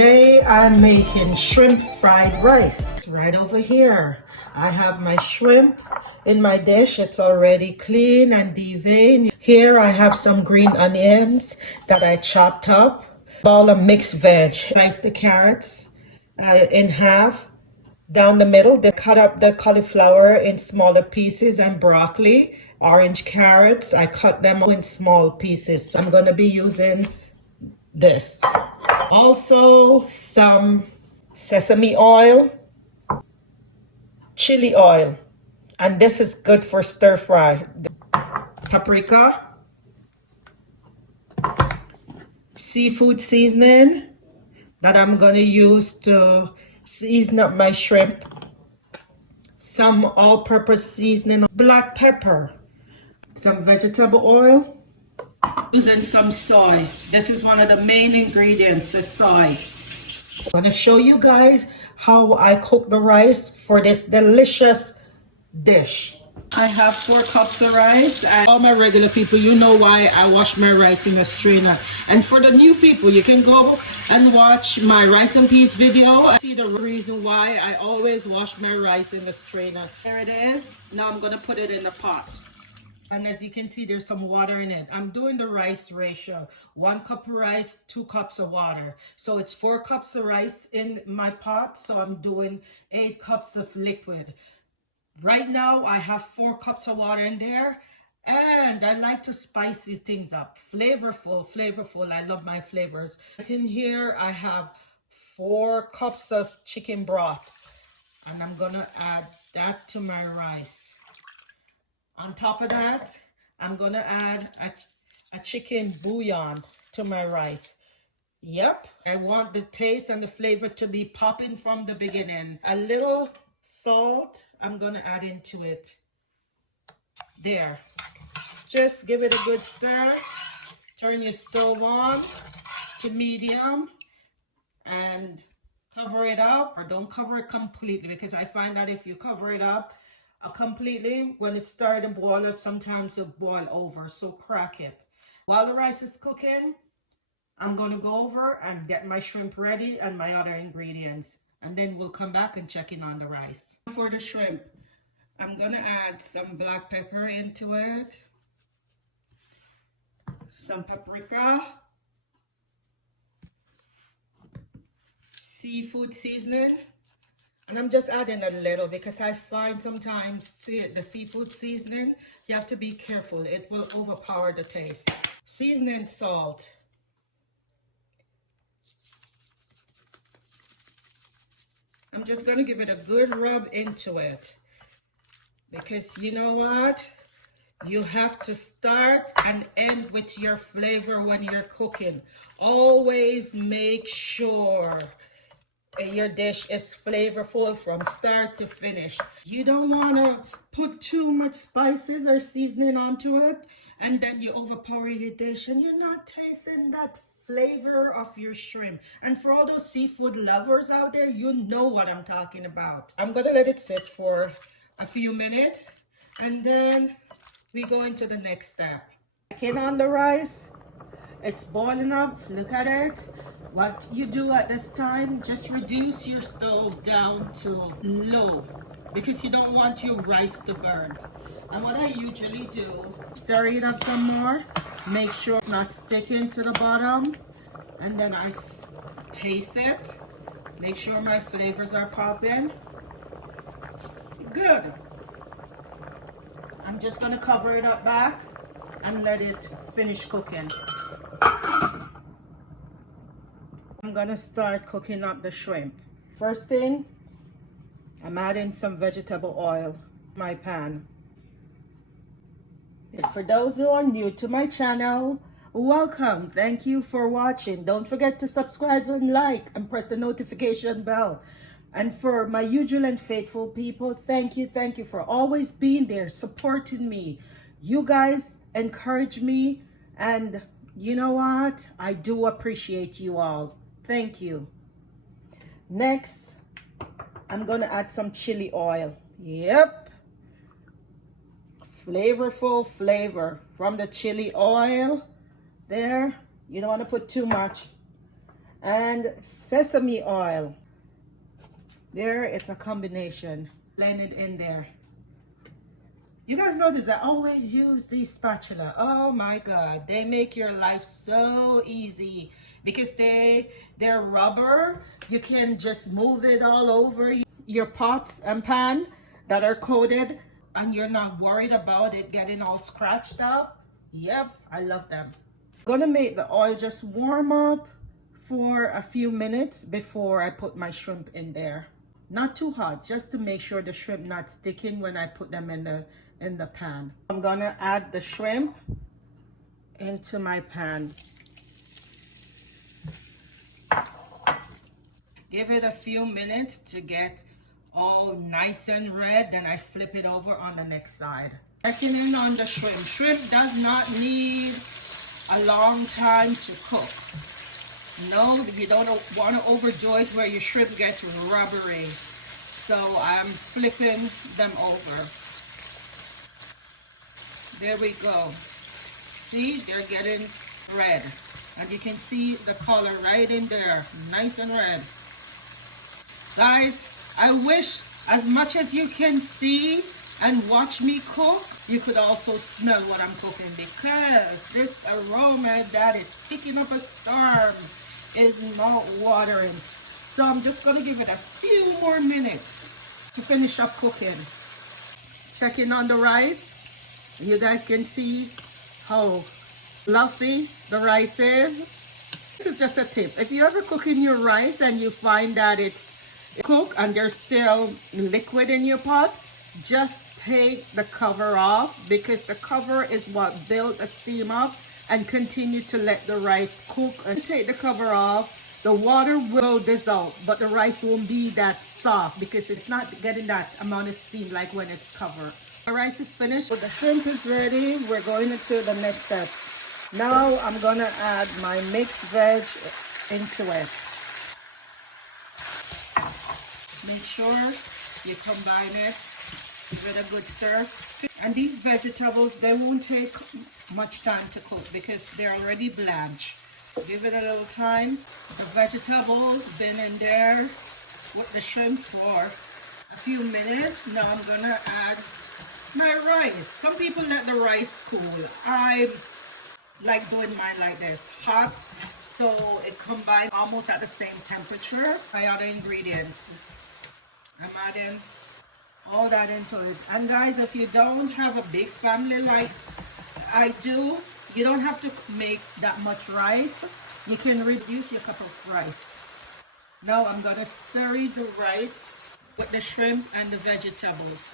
Today I'm making shrimp fried rice. Right over here, I have my shrimp in my dish. It's already clean and deveined. Here I have some green onions that I chopped up. Bowl of mixed veg. Slice the carrots in half. Down the middle, they cut up the cauliflower in smaller pieces and broccoli. Orange carrots, I cut them in small pieces. I'm gonna be using this. Also, some sesame oil, chili oil, and this is good for stir fry. Paprika, seafood seasoning that I'm gonna use to season up my shrimp, some all-purpose seasoning, black pepper, some vegetable oil, using some soy. This is one of the main ingredients, the soy. I'm going to show you guys how I cook the rice for this delicious dish. I have 4 cups of rice, and all my regular people, you know why I wash my rice in a strainer. And for the new people, you can go and watch my rice and peas video and see the reason why I always wash my rice in the strainer. There it is. Now I'm going to put it in the pot. And as you can see, there's some water in it. I'm doing the rice ratio. 1 cup of rice, 2 cups of water. So it's 4 cups of rice in my pot. So I'm doing 8 cups of liquid. Right now, I have 4 cups of water in there. And I like to spice these things up. Flavorful, flavorful. I love my flavors. In here, I have 4 cups of chicken broth. And I'm going to add that to my rice. On top of that, I'm going to add a chicken bouillon to my rice. Yep, I want the taste and the flavor to be popping from the beginning. A little salt I'm going to add into it. There. Just give it a good stir. Turn your stove on to medium and cover it up. Or don't cover it completely, because I find that if you cover it up completely, when it starts to boil up, sometimes it'll boil over. So crack it. While the rice is cooking, I'm going to go over and get my shrimp ready and my other ingredients. And then we'll come back and check in on the rice. For the shrimp, I'm going to add some black pepper into it. Some paprika. Seafood seasoning. And I'm just adding a little because I find sometimes the seafood seasoning, you have to be careful. It will overpower the taste. Seasoning salt. I'm just going to give it a good rub into it. Because you know what? You have to start and end with your flavor when you're cooking. Always make sure your dish is flavorful from start to finish. You don't want to put too much spices or seasoning onto it, and then you overpower your dish and you're not tasting that flavor of your shrimp. And for all those seafood lovers out there, you know what I'm talking about. I'm gonna let it sit for a few minutes, and then we go into the next step. Check in on the rice. It's boiling up. Look at it. What you do at this time, just reduce your stove down to low, because you don't want your rice to burn. And what I usually do, stir it up some more, make sure it's not sticking to the bottom, and then I taste it, make sure my flavors are popping. Good. I'm just gonna cover it up back and let it finish cooking. I'm gonna start cooking up the shrimp. First thing, I'm adding some vegetable oil in my pan. For those who are new to my channel, welcome. Thank you for watching. Don't forget to subscribe and like and press the notification bell. And for my usual and faithful people, thank you for always being there, supporting me. You guys encourage me, and you know what? I do appreciate you all. Thank you. Next, I'm gonna add some chili oil. Yep. Flavorful flavor from the chili oil. There. You don't want to put too much. and sesame oil. There, it's a combination. Blend it in there. You guys notice I always use these spatula. Oh my God, they make your life so easy because they're rubber. You can just move it all over your pots and pan that are coated, and you're not worried about it getting all scratched up. Yep, I love them. Gonna make the oil just warm up for a few minutes before I put my shrimp in there. Not too hot, just to make sure the shrimp not sticking when I put them in the pan. I'm gonna add the shrimp into my pan. Give it a few minutes to get all nice and red, then I flip it over on the next side. Checking in on the shrimp. Shrimp does not need a long time to cook. No, you don't want to overdo it where your shrimp gets rubbery. So I'm flipping them over. There we go. See, they're getting red. And you can see the color right in there, nice and red. Guys, I wish as much as you can see and watch me cook, you could also smell what I'm cooking, because this aroma that is picking up a storm is not watering. So I'm just gonna give it a few more minutes to finish up cooking. Checking on the rice. You guys can see how fluffy the rice is. This is just a tip. If you ever cooking your rice and you find that it's cooked and there's still liquid in your pot, just take the cover off, because the cover is what builds the steam up and continue to let the rice cook. And take the cover off, the water will dissolve, but the rice won't be that soft because it's not getting that amount of steam like when it's covered. The rice is finished. So the shrimp is ready. We're going into the next step. Now I'm gonna add my mixed veg into it. Make sure you combine it with a good stir. And these vegetables, they won't take much time to cook because they're already blanched. Give it a little time. The vegetables been in there with the shrimp for a few minutes. Now I'm gonna add my rice. Some people let the rice cool. I like doing mine like this, hot, so it combines almost at the same temperature. My other ingredients, I'm adding all that into it. And guys, if you don't have a big family like I do, you don't have to make that much rice. You can reduce your cup of rice. Now I'm gonna stir the rice with the shrimp and the vegetables.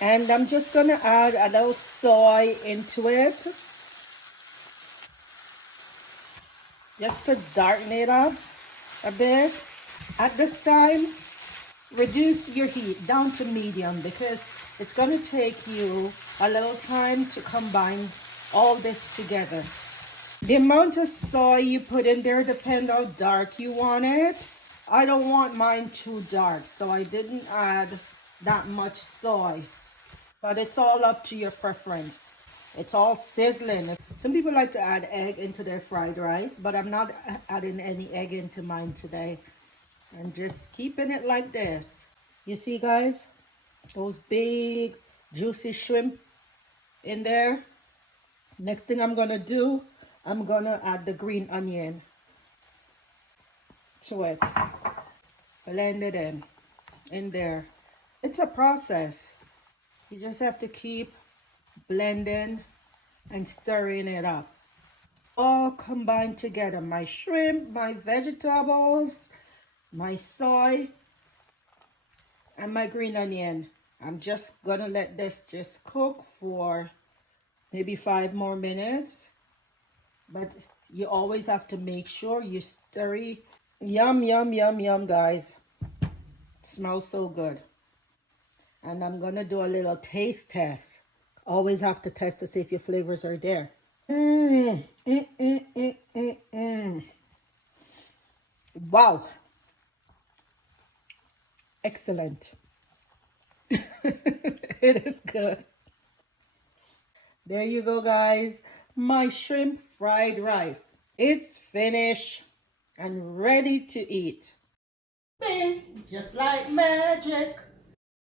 And I'm just gonna add a little soy into it, just to darken it up a bit. At this time, reduce your heat down to medium, because it's going to take you a little time to combine all this together. The amount of soy you put in there depends how dark you want it. I don't want mine too dark, so I didn't add that much soy, but it's all up to your preference. It's all sizzling. Some people like to add egg into their fried rice, but I'm not adding any egg into mine today. I'm just keeping it like this. You see, guys, those big juicy shrimp in there. Next thing I'm gonna do, I'm gonna add the green onion to it. Blend it in there. It's a process. You just have to keep blending and stirring it up. All combined together. My shrimp, my vegetables, my soy, and my green onion. I'm just gonna let this just cook for maybe 5 more minutes. But you always have to make sure you stir it. Yum, yum, yum, yum, guys. Smells so good. And I'm gonna do a little taste test. Always have to test to see if your flavors are there. Wow. Excellent. It is good. There you go, guys. My shrimp fried rice. It's finished. and ready to eat. Bing, just like magic.